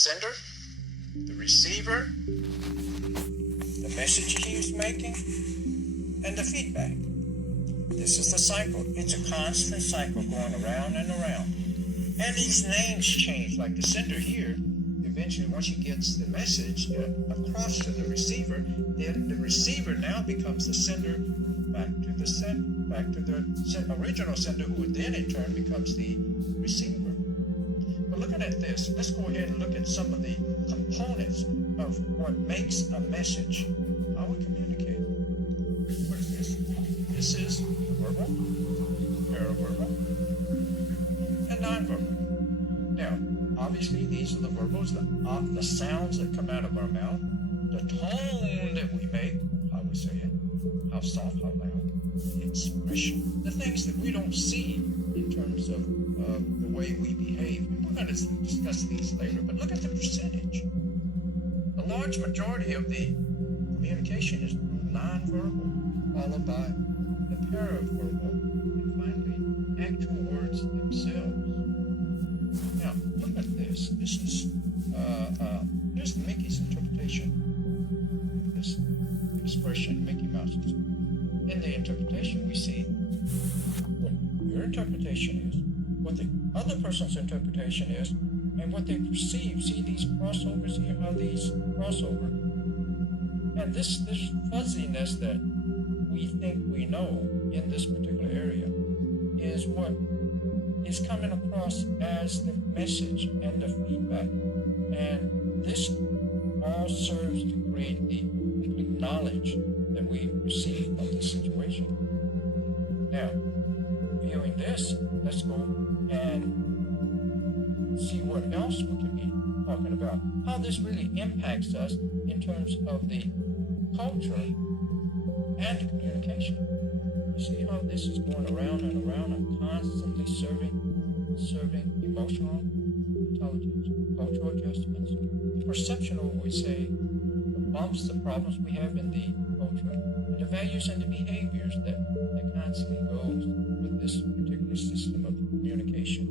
sender, the receiver, the message he is making, and the feedback. This is the cycle. It's a constant cycle going around and around. And these names change, like the sender here. Eventually, once he gets the message across to the receiver, then the receiver now becomes the sender back to the original sender, who then in turn becomes the receiver. But looking at this, let's go ahead and look at some of the components of what makes a message, how we communicate. What is this? This is the verbal, paraverbal, and nonverbal. Now, obviously, these are the verbals, the sounds that come out of our mouth, the tone that we make, how we say it, how soft, how loud, the expression, the things that we don't see in terms of the way we behave. We're going to discuss these later, but look at the percentage. The large majority of the communication is nonverbal, followed by the paraverbal, and finally, actual words themselves. Now, look at this. This is here's Mickey's interpretation. This expression, Mickey Mouse's. In the interpretation, we see what your interpretation is, what the other person's interpretation is, and what they perceive. See these crossovers here, how these crossover. And this fuzziness that we think we know in this particular area is what is coming across as the message and the feedback. And this all serves to create the complete knowledge that we receive of the situation. Now, viewing this, let's go and see what else we can be talking about. How this really impacts us in terms of the culture and the communication. You see how this is going around and around and constantly serving emotional intelligence, cultural adjustments, the perception of what we say, the bumps, the problems we have in the culture, and the values and the behaviors that constantly goes with this particular system of communication.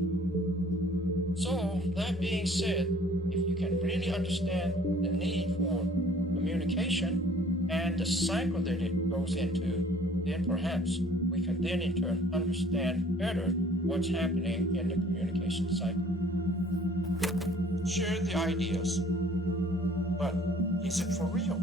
So, that being said, if you can really understand the need for communication and the cycle that it goes into, then perhaps we can then in turn understand better what's happening in the communication cycle. Share the ideas, but is it for real?